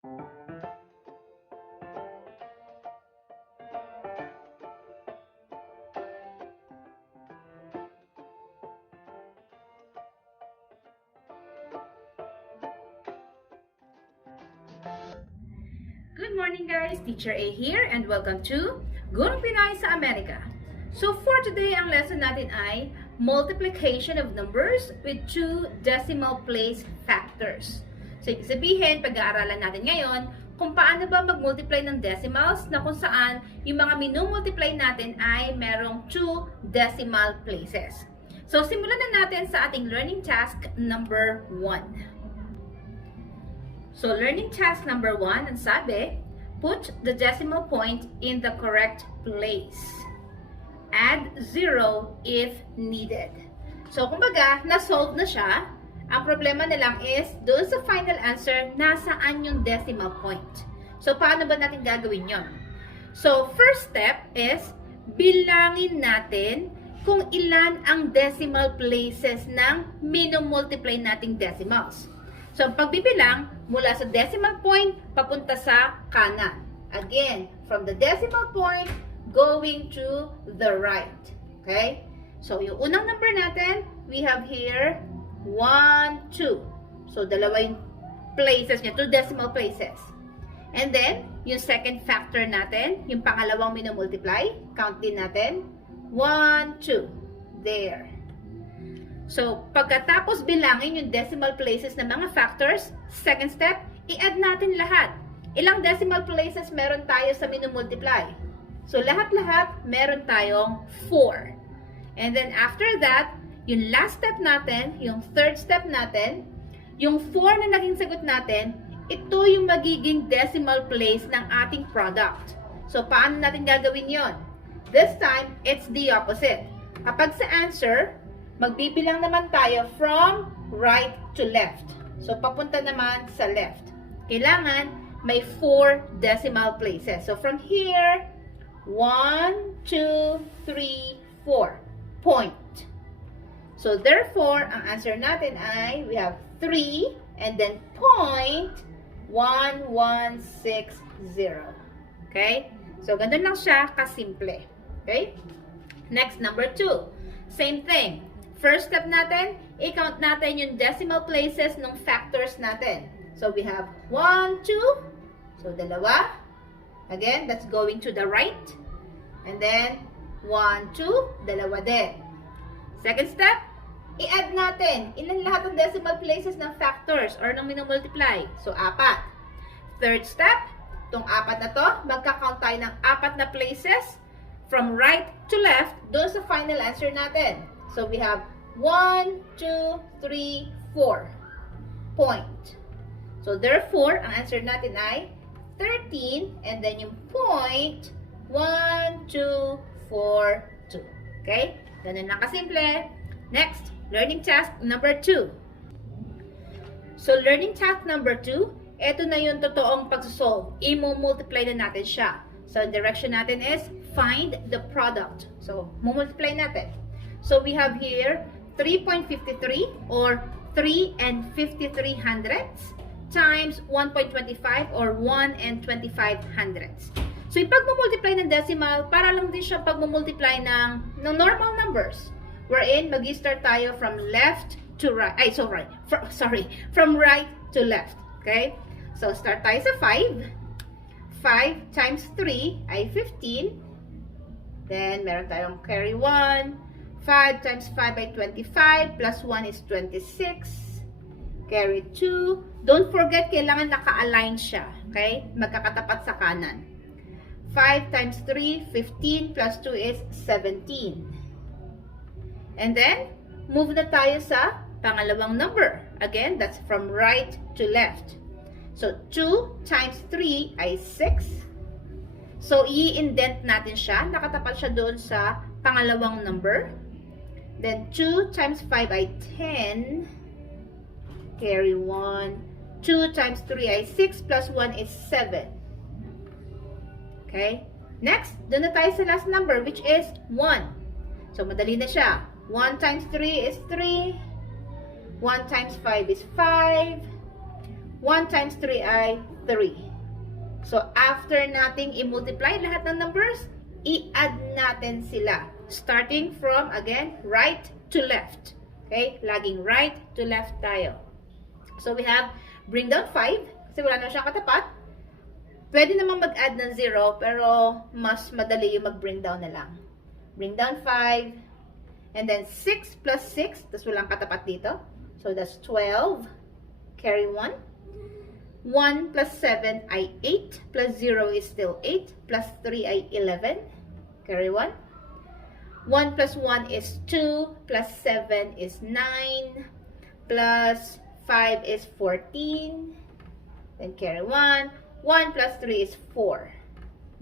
Good morning guys, Teacher A here and welcome to Gurong Pinay sa Amerika. So for today, ang lesson natin ay multiplication of numbers with two decimal place factors. So ibig sabihin, pag-aaralan natin ngayon kung paano ba mag-multiply ng decimals na kung saan yung mga minumultiply natin ay merong two decimal places. So simulan na natin sa ating learning task number 1. So, learning task number 1, ang sabi, put the decimal point in the correct place. Add 0 if needed. So, kumbaga, na-solve na siya. Ang problema na lang is, doon sa final answer, nasaan yung decimal point. So, paano ba natin gagawin yon? So, first step is, bilangin natin kung ilan ang decimal places ng minumultiply nating decimals. So, pagbibilang, mula sa decimal point, papunta sa kanan. Again, from the decimal point, going to the right. Okay? So, yung unang number natin, we have here 1, 2. So, dalawa yung places niya, two decimal places. And then, yung second factor natin, yung pangalawang minumultiply, count din natin, 1, 2. There. So, pagkatapos bilangin yung decimal places ng mga factors, second step, i-add natin lahat. Ilang decimal places meron tayo sa minumultiply? So, lahat-lahat meron tayong 4. And then after that, yung last step natin, yung third step natin, yung 4 na naging sagot natin, ito yung magiging decimal place ng ating product. So, paano natin gagawin yon? This time, it's the opposite. Kapag sa answer, magbibilang naman tayo from right to left. So, papunta naman sa left. Kailangan may 4 decimal places. So, from here, 1, 2, 3, 4. Point. So, therefore, ang answer natin ay, we have 3, and then point, 1, 1, 6, 0. Okay? So, ganun lang siya kasimple. Okay? Next, number 2. Same thing. First step natin, i-count natin yung decimal places ng factors natin. So, we have 1, 2. So, dalawa. Again, that's going to the right. And then, 1, 2. Dalawa din. Second step, i-add natin. Ilan lahat ng decimal places ng factors or ng minumultiply? So, 4. Third step, itong 4 na to, magka-count tayo ng 4 na places from right to left doon sa final answer natin. So, we have 1, 2, 3, 4. Point. So, therefore, ang answer natin ay 13. And then, yung point, 1, 2, 4, 2. Okay? Ganun lang kasimple. Next, learning task number 2. So, learning task number 2, ito na yung totoong pagsusolve. I-multiply na natin siya. So, the direction natin is find the product. So, multiply natin. So, we have here 3.53 or 3 and 53 hundredths times 1.25 or 1 and 25 hundredths. So, yung pag-multiply ng decimal, para lang din siya pag-multiply ng normal numbers. Wherein, mag-start tayo from left to right. Ay, from right to left. Okay? So, start tayo sa 5. 5 times 3 ay 15. Then, meron tayong carry 1. 5 times 5 ay 25, plus 1 is 26. Carry 2. Don't forget, kailangan naka-align siya. Okay? Magkakatapat sa kanan. 5 times 3, 15, plus 2 is 17. And then, move na tayo sa pangalawang number. Again, that's from right to left. So, 2 times 3 ay 6. So, i-indent natin siya. Nakatapat siya doon sa pangalawang number. Then, 2 times 5 ay 10. Carry 1. 2 times 3 ay 6 plus 1 is 7. Okay? Next, doon na tayo sa last number which is 1. So, madali na siya. 1 times 3 is 3. 1 times 5 is 5. 1 times 3 ay 3. So, after nating i-multiply lahat ng numbers, i-add natin sila. Starting from, again, right to left. Okay? Laging right to left tayo. So, we have bring down 5. Kasi wala na siyang katapat. Pwede namang mag-add ng 0, pero mas madali yung mag-bring down na lang. Bring down 5. And then 6 plus 6. Tapos walang katapat dito. So, that's 12. Carry 1. 1 plus 7 ay 8. Plus 0 is still 8. Plus 3 ay 11. Carry 1. 1 plus 1 is 2. Plus 7 is 9. Plus 5 is 14. Then carry 1. 1 plus 3 is 4.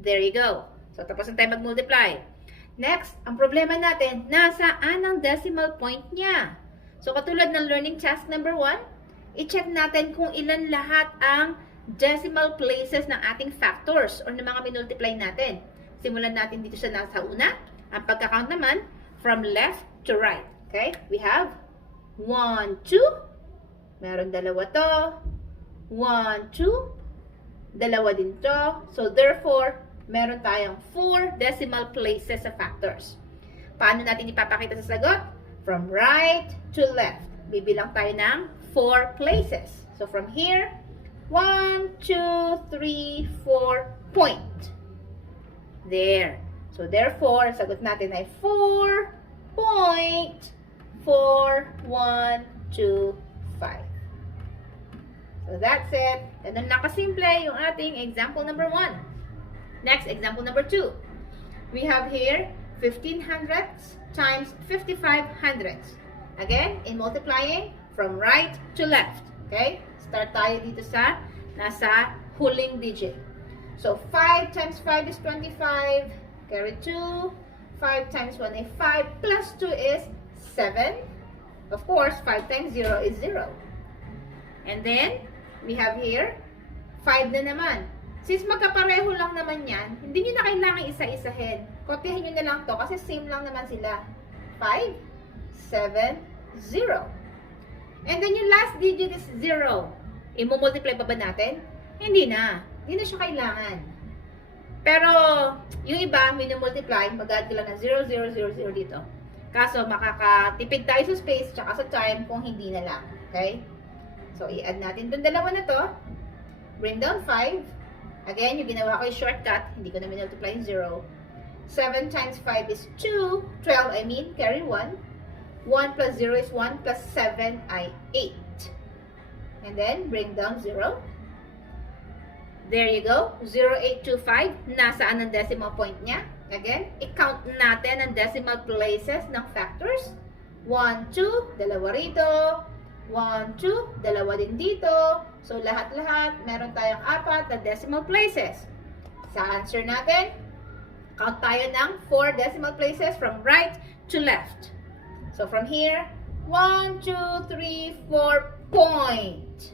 There you go. So, tapos na tayo mag-multiply. Next, ang problema natin, nasaan ang decimal point niya? So, katulad ng learning task number 1, i-check natin kung ilan lahat ang decimal places ng ating factors or ng mga minultiply natin. Simulan natin dito sa nasa una. Ang pagka-count naman, from left to right. Okay? We have 1, 2. Meron dalawa to. 1, 2. Dalawa din to. So, therefore, meron tayong 4 decimal places sa factors. Paano natin ipapakita sa sagot? From right to left. Bibilang tayo ng 4 places. So, from here, 1, 2, 3, 4, point. There. So, therefore, sagot natin ay 4.4125. So, that's it. Ganun lang kasimple yung ating example number 1. Next, example number 2. We have here 15 hundredths times 55 hundredths. Again, in multiplying from right to left. Okay? Start tayo dito sa nasa huling digit. So, 5 times 5 is 25. Carry 2. 5 times 1 is 5. Plus 2 is 7. Of course, 5 times 0 is 0. And then, we have here, 5 na naman. Since magkapareho lang naman yan, hindi nyo na kailangan isa-isahin. Kopyahin nyo na lang to kasi same lang naman sila. 5, 7, 0. And then yung last digit is 0. I-multiply pa ba natin? Hindi na. Hindi na siya kailangan. Pero, yung iba, minumultiply, mag-add ka lang ng 0, 0, 0, 0 dito. Kaso, makakatipid tayo sa space tsaka sa time kung hindi na lang. Okay? So, i-add natin itong dalawa na to. Bring down 5. Again, yung ginawa ko yung shortcut. Hindi ko na minultiply yung 0. 7 times 5 is 2. 12, I mean, carry 1. 1 plus 0 is 1 plus 7 ay 8. And then, bring down 0. There you go. 0.825. Nasaan ang decimal point niya? Again, i-count natin ang decimal places ng factors. 1, 2, dalawa rito. 1, 2, dalawa din dito. So, lahat-lahat, meron tayong 4 na decimal places. Sa answer natin, count tayo ng 4 decimal places from right to left. So, from here, 1, 2, 3, 4, point.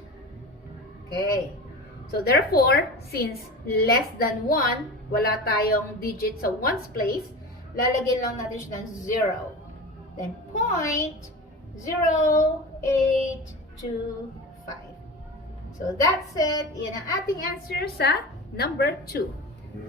Okay. So, therefore, since less than 1, wala tayong digit sa 1's place, lalagyan lang natin siya ng 0. Then, point 0.825. So, that's it. Yan ang ating answer sa number 2.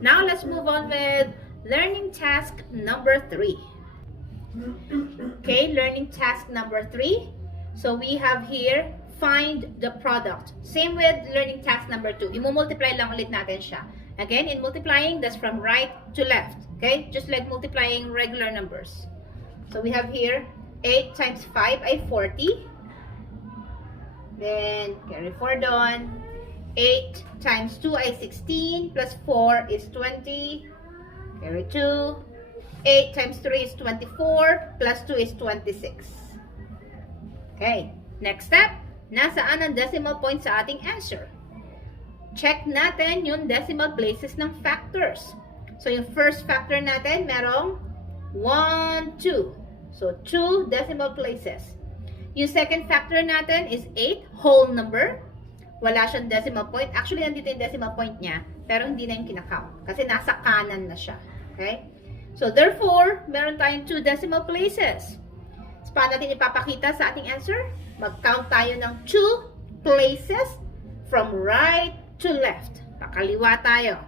Now, let's move on with learning task number 3. Okay, learning task number 3. So, we have here, find the product. Same with learning task number 2. I-multiply lang ulit natin siya. Again, in multiplying, that's from right to left. Okay, just like multiplying regular numbers. So, we have here, 8 times 5 ay 40. Then, carry 4 doon. 8 times 2 ay 16. Plus 4 is 20. Carry 2. 8 times 3 is 24. Plus 2 is 26. Okay. Next step. Nasaan ang decimal point sa ating answer? Check natin yung decimal places ng factors. So, yung first factor natin, merong 1, 2. So, 2 decimal places. Yung second factor natin is 8, whole number. Wala siyang decimal point. Actually, nandito yung decimal point niya, pero hindi na yung kinakount. Kasi nasa kanan na siya. Okay? So, therefore, meron tayong 2 decimal places. So, paano natin ipapakita sa ating answer? Mag-count tayo ng 2 places from right to left. Pakaliwa tayo.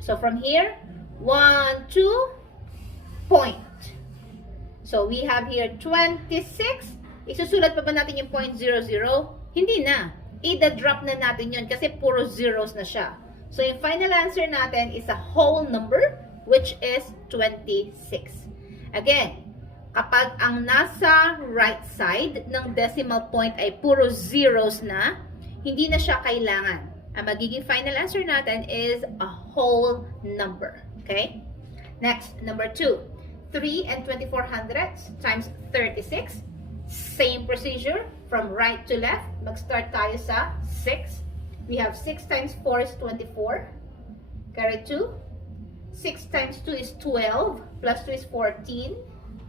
So from here, 1, 2, point. So we have here 26. Isusulat pa ba natin yung 0.00? Hindi na. I-drop na natin yun kasi puro zeros na siya. So yung final answer natin is a whole number, which is 26. Again, kapag ang nasa right side ng decimal point ay puro zeros na, hindi na siya kailangan. Ang magiging final answer natin is a whole number. Okay? Next, number 2. 3 and 24 hundredths times 36. Same procedure from right to left. Mag-start tayo sa 6. We have 6 times 4 is 24. Carry 2. 6 times 2 is 12. Plus 2 is 14.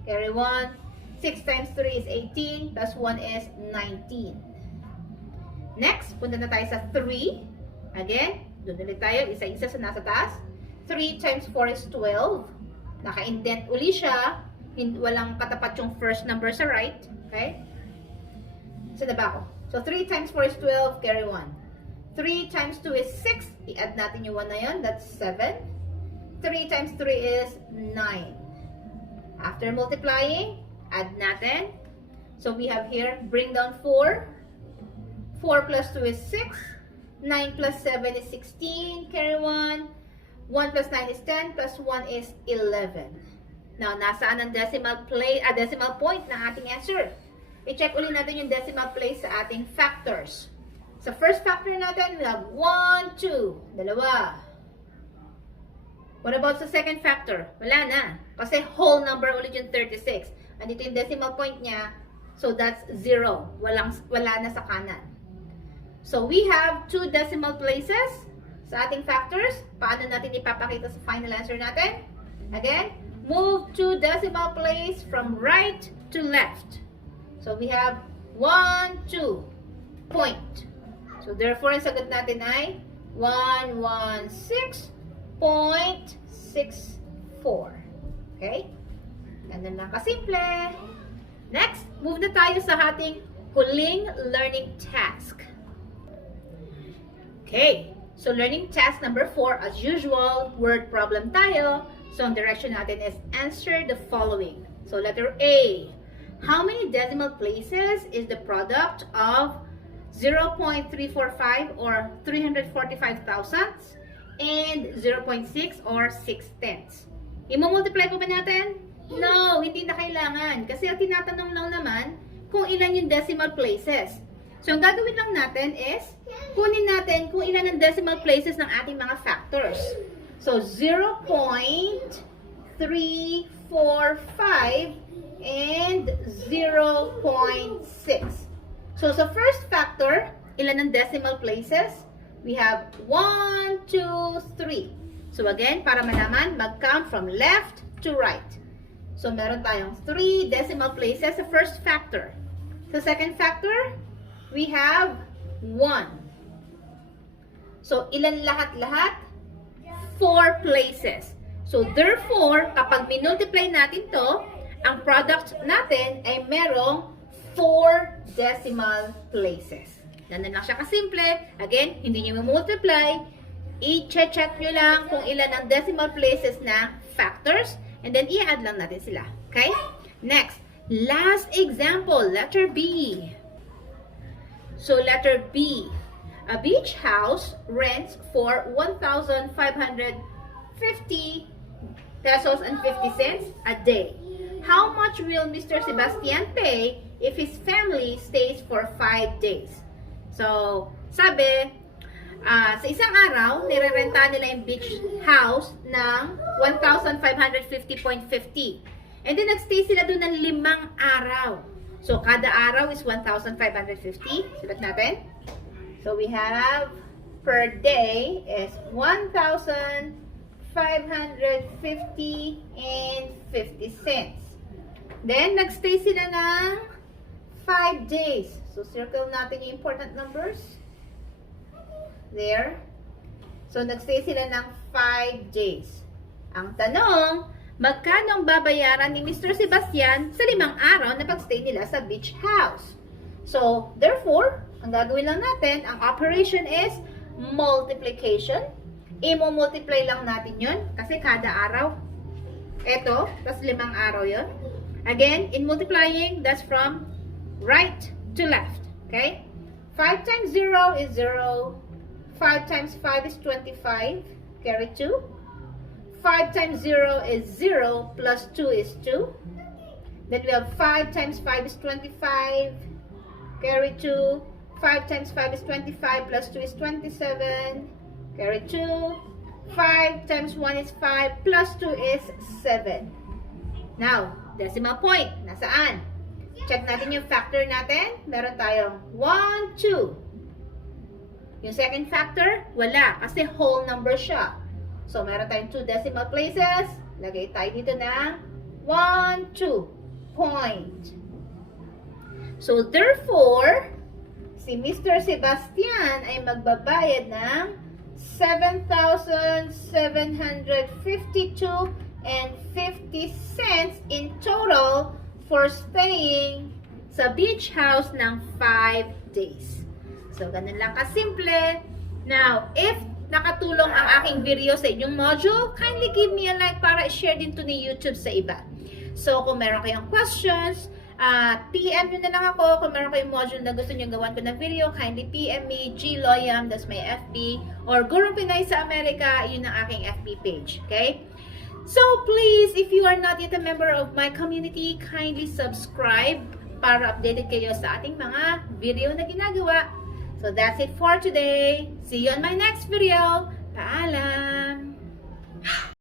Carry 1. 6 times 3 is 18. Plus 1 is 19. Next, punta na tayo sa 3. Again, doon ulit tayo. Isa-isa sa nasa taas. 3 times 4 is 12. Naka-indent uli siya. Walang katapat yung first number sa right. Okay? Sa baba ko. So, 3 times 4 is 12. Carry 1. 3 times 2 is 6. I-add natin yung 1 na yun. That's 7. 3 times 3 is 9. After multiplying, add natin. So, we have here, bring down 4. 4 plus 2 is 6. 9 plus 7 is 16. Carry 1. 1 plus 9 is 10. Plus 1 is 11. Now, nasaan ang decimal point ng ating answer? I-check ulit natin yung decimal place sa ating factors. Sa first factor natin, we have 1, 2. Dalawa. What about sa second factor? Wala na. Kasi whole number ulit yung 36. Andito yung decimal point niya. So, that's 0. Wala na sa kanan. So, we have 2 decimal places sa ating factors. Paano natin ipapakita sa final answer natin? Again, move 2 decimal place from right to left. So, we have 1, 2, point. So, therefore, ang sagot natin ay 116.64. Okay? Ganun lang kasimple. Next, move na tayo sa ating huling learning task. Okay. So, learning task number 4, as usual, word problem tayo. So, ang direction natin is answer the following. So, letter A. How many decimal places is the product of 0.345 or 345 thousandths and 0.6 or 6 tenths? I-multiply po ba natin? No, hindi na kailangan. Kasi ang tinatanong lang naman kung ilan yung decimal places. So, ang gagawin lang natin is kunin natin kung ilan ang decimal places ng ating mga factors. So, 0.345 and 0.6. So, sa first factor, ilan ang decimal places? We have 1, 2, 3. So, again, para malaman, mag-count from left to right. So, meron tayong 3 decimal places sa first factor. Sa second factor, we have 1. So, ilan lahat-lahat? 4 places. So, therefore, kapag minultiply natin to, ang product natin ay merong 4 decimal places. Ganun lang siya kasimple. Again, hindi nyo multiply. I-check nyo lang kung ilan ang decimal places na factors. And then, i-add lang natin sila. Okay? Next, last example, letter B. So, letter B. A beach house rents for 1,550 pesos and 50 cents a day. How much will Mr. Sebastian pay if his family stays for 5 days? So, sabi, sa isang araw, nirerenta nila yung beach house ng 1,550.50. And then, nagstay sila doon ng 5 araw. So, kada araw is 1,550. Sulat natin. So, we have per day is 1,550 and 50 cents. Then, nagstay sila ng 5 days. So, circle natin yung important numbers. There. So, nagstay sila ng 5 days. Ang tanong, magkano ang babayaran ni Mr. Sebastian sa 5 araw na pagstay nila sa beach house? So, therefore, ang gagawin lang natin, ang operation is multiplication. I-multiply lang natin yun kasi kada araw. Ito, tas 5 araw yun. Again, in multiplying, that's from right to left. Okay? 5 times 0 is 0. 5 times 5 is 25. Carry 2. 5 times 0 is 0 plus 2 is 2. Then we have 5 times 5 is 25. Carry 2. 5 times 5 is 25 plus 2 is 27. Carry 2. 5 times 1 is 5 plus 2 is 7. Now, decimal point. Nasaan? Check natin yung factor natin. Meron tayong 1, 2. Yung second factor, wala. Kasi whole number siya. So, meron tayong 2 decimal places. Lagay tayo dito ng 1, 2 point. So, therefore, si Mr. Sebastian ay magbabayad ng 7,752 and 50 cents in total for staying sa beach house ng 5 days. So, ganun lang kasimple. Now, if nakatulong ang aking video sa inyong module, kindly give me a like para i-share din to ni YouTube sa iba. So, kung meron kayong questions, PM nyo na lang ako. Kung meron kayong module na gusto nyo gawan ko ng video, kindly PM me, G Loyam, that's my FB, or Gurong Pinay sa Amerika, yun ang aking FB page. Okay? So, please, if you are not yet a member of my community, kindly subscribe para updated kayo sa ating mga video na ginagawa. So, that's it for today. See you on my next video. Paalam!